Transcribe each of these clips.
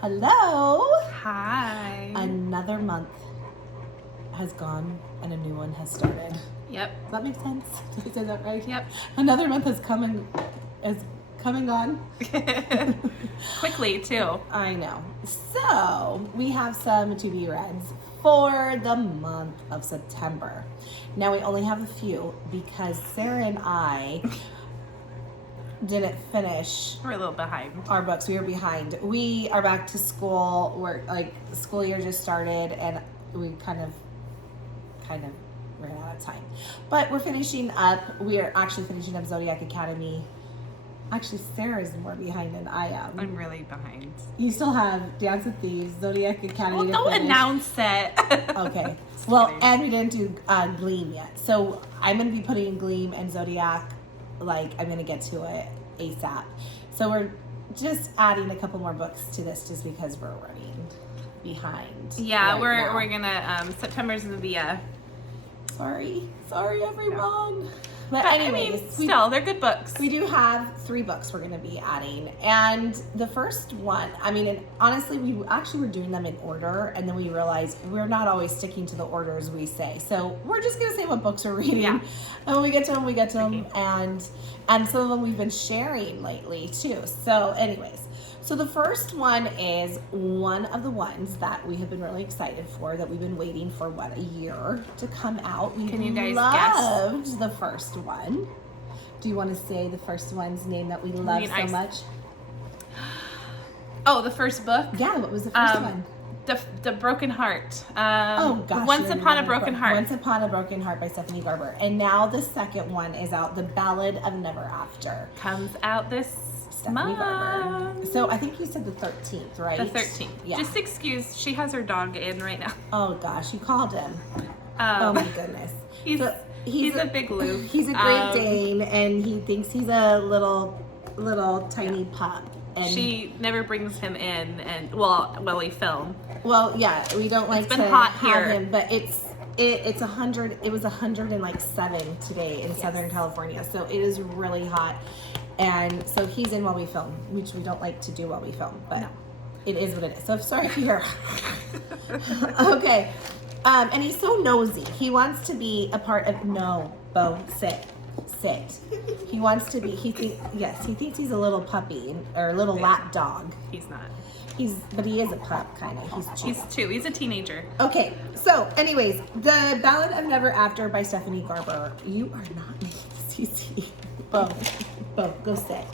Hello. Hi. Another month has gone and a new one has started. Yep. Does that make sense? Did I say that right? Yep. Another month has come and gone. Quickly too. I know. So we have some to be reads for the month of September. Now we only have a few because Sarah and I didn't finish. We're a little behind. Our books. We were behind. We are back to school. We're like school year just started and we kind of ran out of time. But we're finishing up. We are actually finishing up Zodiac Academy. Actually, Sarah's more behind than I am. I'm really behind. You still have Dance with Thieves, Zodiac Academy. Well, to don't finish. announce it. Okay. Well, and we didn't do Gleam yet. So I'm going to be putting Gleam and Zodiac, like, I'm going to get to it ASAP. So we're just adding a couple more books to this just because we're running behind. Yeah, right we're now. Gonna, September's gonna be a... Sorry everyone. But But anyways, I mean, still, they're good books. we do have 3 books we're going to be adding. And the first one, I mean, and honestly, we actually were doing them in order. And then we realized we're not always sticking to the orders we say. So we're just going to say what books we're reading. Yeah. And when we get to them, we get to them. And some of them we've been sharing lately too. So anyways, so the first one is one of the ones that we have been really excited for, that we've been waiting for, what, a year to come out. We Can you guys loved the first one. Do you want to say the first one's name that we love so much? Oh, the first book? Yeah, what was the first one? The Broken Heart. Oh gosh. Once Upon a Broken Heart. Once Upon a Broken Heart by Stephanie Garber. And now the second one is out, The Ballad of Never After. Comes out this Stephanie Garber. month. So I think you said the 13th, right? The 13th. Yeah. Just excuse, she has her dog in right now. Oh gosh, you called him. Oh my goodness. He's a big Lou. He's a Great Dane, and he thinks he's a little tiny pup. And she never brings him in, and while we film. well, yeah, we don't like It's been to hot have here. him, but it's 100. It was 107 today in Yes. Southern California, so it is really hot, and so he's in while we film, which we don't like to do while we film, but No. it is what it is. So sorry if you hear. Okay, and he's so nosy. He wants to be a part of. No, Bo, sit. He wants to be. He thinks he's a little puppy or a little lap dog. He's not. But he is a pup, kind of. He's cute. He's 2. He's a teenager. Okay, so anyways, The Ballad of Never After by Stephanie Garber. You are not making this easy. Bo, go sit.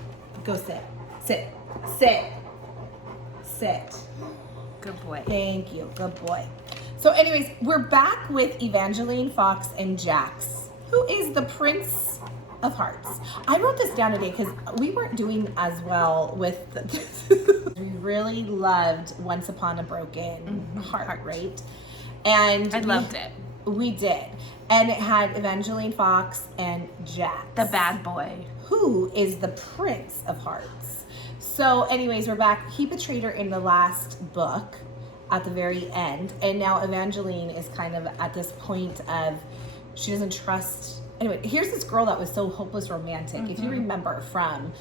Go sit. Sit. Good boy. Thank you, good boy. So anyways, we're back with Evangeline Fox and Jax, who is the Prince of Hearts. I wrote this down today because we weren't doing as well with we really loved Once Upon a Broken Heart, right? And I loved it. We did. And it had Evangeline Fox and Jax, The bad boy. who is the Prince of Hearts. So anyways, we're back. He betrayed her in the last book at the very end. And now Evangeline is kind of at this point of she doesn't trust. Anyway, here's this girl that was so hopeless romantic. If you remember from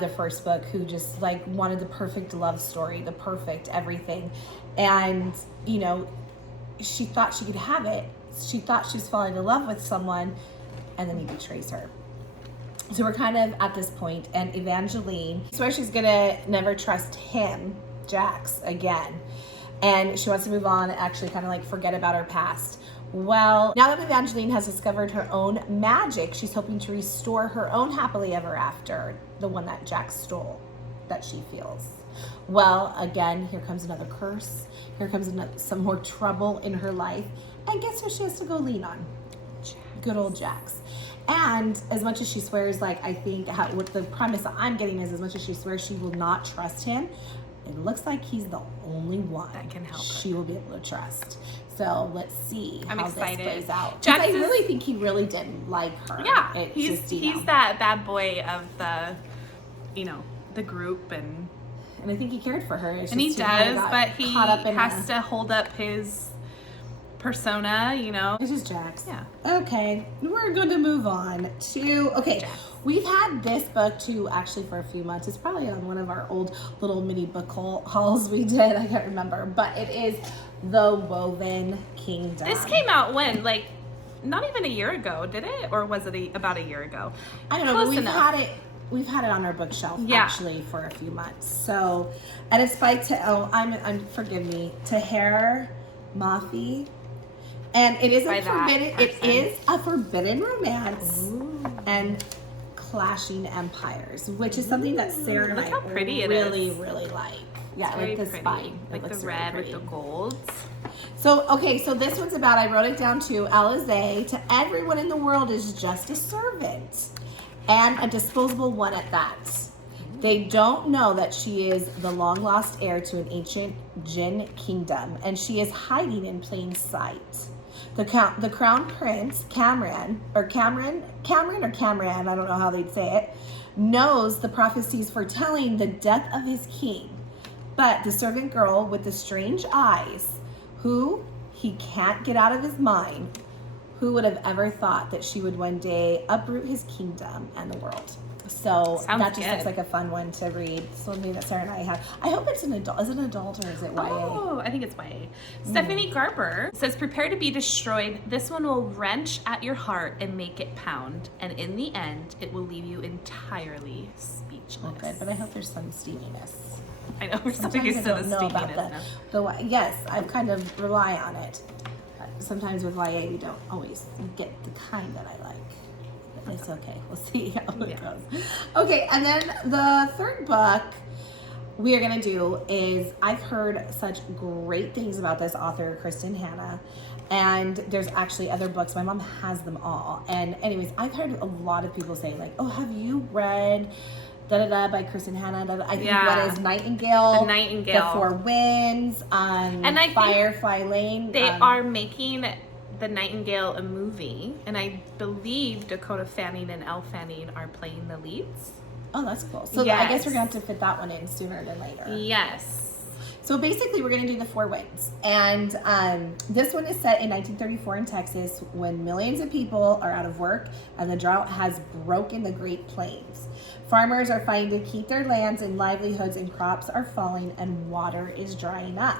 the first book, who just like wanted the perfect love story, the perfect everything. And, you know, she thought she could have it. She thought she was falling in love with someone, and then he betrays her. So we're kind of at this point, and Evangeline swears she's gonna never trust him, Jax, again. And she wants to move on and actually kind of like forget about her past. Well, now that Evangeline has discovered her own magic, she's hoping to restore her own happily ever after, the one that Jax stole, that she feels. Well, again, here comes another curse. Here comes some more trouble in her life. And guess who she has to go lean on? Good old Jax. And as much as she swears, like, I think what the premise that I'm getting is, as much as she swears she will not trust him, it looks like he's the only one That can help she will be able to trust. So let's see I'm how excited. this plays out. Jax I is- really think he really did like her. Yeah, It's he's just, you know. that bad boy of the group, and And I think he cared for her. It's he just she kinda does, got but he caught up in has to hold up his persona, you know. This is Jax. Yeah. Okay, we're going to move on to, okay, Jax. We've had this book too, actually, for a few months. It's probably on one of our old little mini book hauls we did. I can't remember, but it is The Woven Kingdom. This came out when, like, not even a year ago, did it? Or was it about a year ago? I don't know, Close but enough. we've had it on our bookshelf Yeah. actually for a few months. So, and it's by forgive me, Tahereh, Mafi, and it is By a that forbidden. It person. is a forbidden romance Ooh. and clashing empires, which is something that Sarah and Look I how pretty it really, is. really like. Yeah, It's like very the pretty. spine. It Like the looks really red with pretty. the golds. So, okay, so this one's about, I wrote it down to Alizé, to everyone in the world is just a servant, and a disposable one at that. They don't know that she is the long-lost heir to an ancient Jinn kingdom, and she is hiding in plain sight. The crown prince, Cameron, I don't know how they'd say it, knows the prophecies foretelling the death of his king. But the servant girl with the strange eyes, who he can't get out of his mind, who would have ever thought that she would one day uproot his kingdom and the world? So Sounds that just good. looks like a fun one to read. Something that Sarah and I had. I hope it's an adult. Is it an adult or is it YA? Oh, I think it's YA. Stephanie Garber says, prepare to be destroyed. This one will wrench at your heart and make it pound. And in the end, it will leave you entirely speechless. Oh, good, but I hope there's some steaminess. I know, we're so Sometimes used I to don't the know about steaminess the, now. yes, I kind of rely on it. Sometimes with YA, we don't always get the kind that I like. But it's okay. We'll see how it Yeah. goes. Okay, and then the third book we are going to do is, I've heard such great things about this author, Kristin Hannah, and there's actually other books. My mom has them all. And anyways, I've heard a lot of people say like, oh, have you read da-da-da by Kristin Hannah? I think Yeah. what is Nightingale? The Nightingale. The Four Winds, And I think Firefly Lane. They are making The Nightingale a movie, and I believe Dakota Fanning and Elle Fanning are playing the leads. Oh, that's cool. So I Yes. guess we're going to have to fit that one in sooner than later. Yes. So basically, we're going to do the Four Winds. And this one is set in 1934 in Texas when millions of people are out of work and the drought has broken the Great Plains. Farmers are fighting to keep their lands and livelihoods, and crops are falling and water is drying up.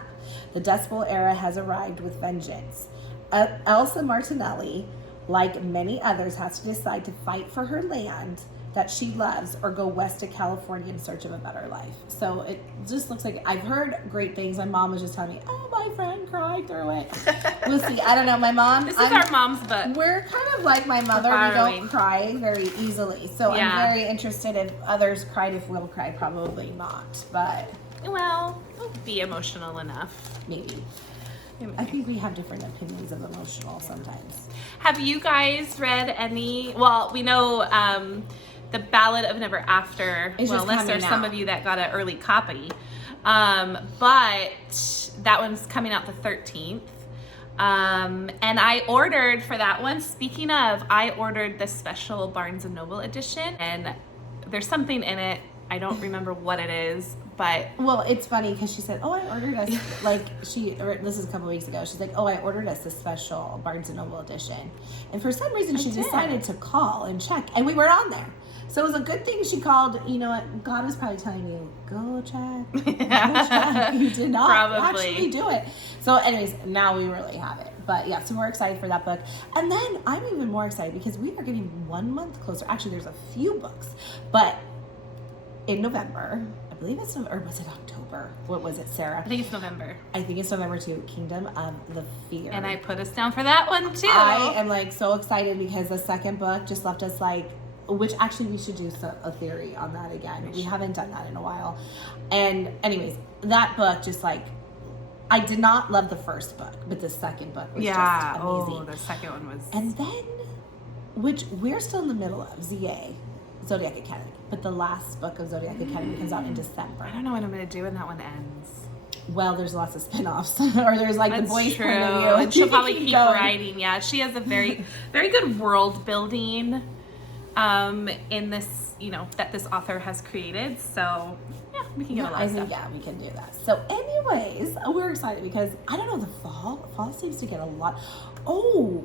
The Dust Bowl era has arrived with vengeance. Elsa Martinelli, like many others, has to decide to fight for her land that she loves or go west to California in search of a better life. So it just looks like, I've heard great things. My mom was just telling me, oh, my friend cried through it. We'll see. I don't know. My mom. This is our mom's book. We're kind of like my mother. We borrowing. don't cry very easily. So Yeah. I'm very interested if others cried, if we'll cry. Probably not, but Well, we'll be emotional enough. maybe. I think we have different opinions of emotional sometimes. Have you guys read any? Well, we know the Ballad of Never After. It's well, just unless there's coming some out. of you that got an early copy, but that one's coming out the 13th. And I ordered for that one. Speaking of, I ordered the special Barnes and Noble edition, and there's something in it. I don't remember what it is, but Well, it's funny because she said, "Oh, I ordered us this is a couple weeks ago. She's like, "Oh, I ordered us a special Barnes and Noble edition," and for some reason she did. decided to call and check, and we were on there. So it was a good thing she called. You know what? God was probably telling you, "Go check." Go check. You did not Probably. actually do it. So, anyways, now we really have it. But yeah, so we're excited for that book, and then I'm even more excited because we are getting 1 month closer. Actually, there's a few books, but in November, I believe it's, or was it October? What was it, Sarah? I think it's November. I think it's November 2, Kingdom of the Fear. And I put us down for that one too. I am like so excited because the second book just left us like, which actually we should do a theory on that again. We haven't done that in a while. And anyways, that book just like, I did not love the first book, but the second book was just amazing. Oh, the second one was. And then, which we're still in the middle of, ZA, Zodiac Academy. But the last book of Zodiac Academy comes out in December. I don't know what I'm gonna do when that one ends. Well, there's lots of spin-offs. Or there's like That's the boys' true. point of view. And she'll probably keep going. writing. Yeah, she has a very, very good world building in this, that this author has created. So yeah, we can get a lot I of think, stuff. yeah, we can do that. So anyways, we're excited because, I don't know, the fall seems to get a lot. Oh,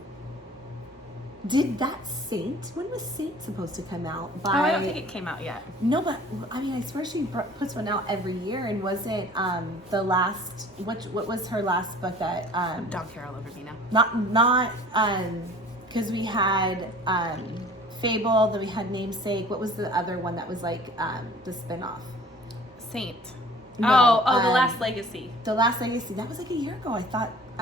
Did that Saint? When was Saint supposed to come out? Oh, I don't think it came out yet. No, but I mean, I swear she puts one out every year. And wasn't the last? What was her last book that? Dog hair all over me now. Not because we had Fable, then we had Namesake. What was the other one that was like the spinoff? Saint. No, The Last Legacy. The Last Legacy. That was like a year ago. I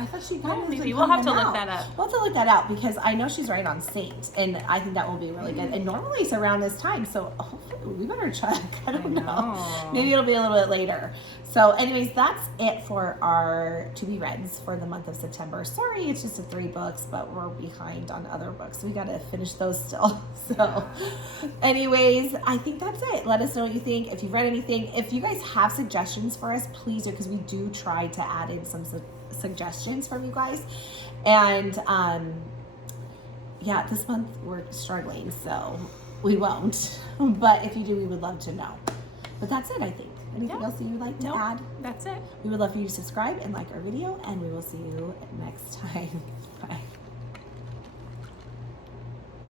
thought she kind of. Maybe we'll have to look that up. We'll have to look that out because I know she's right on Saint, and I think that will be really good. And normally it's around this time, so hopefully we better check. I don't know. Maybe it'll be a little bit later. So, anyways, that's it for our to be reads for the month of September. Sorry, it's just 3 books, but we're behind on other books. We got to finish those still. So, anyways, I think that's it. Let us know what you think. If you've read anything, if you guys have suggestions for us, please do, because we do try to add in some suggestions from you guys. And yeah, this month we're struggling, so we won't. But if you do, we would love to know. But that's it, I think. Anything else that you would like to add? That's it. We would love for you to subscribe and like our video, and we will see you next time.